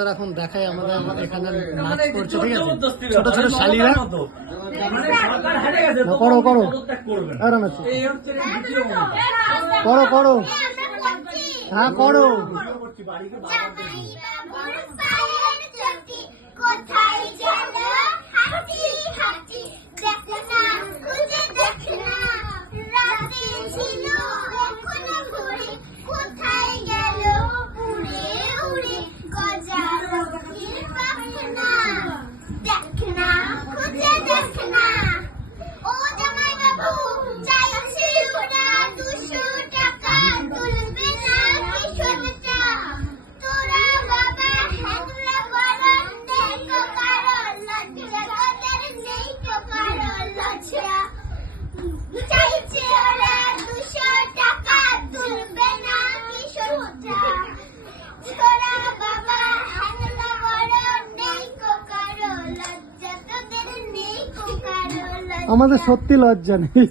তোমাদের এখন দেখাই আমাদের এখানে নাচ করছে, ঠিক আছে? ছোট ছোট শালীরা করো করো করো করো, হ্যাঁ করো। আমাদের সত্যি লজ্জা নেই।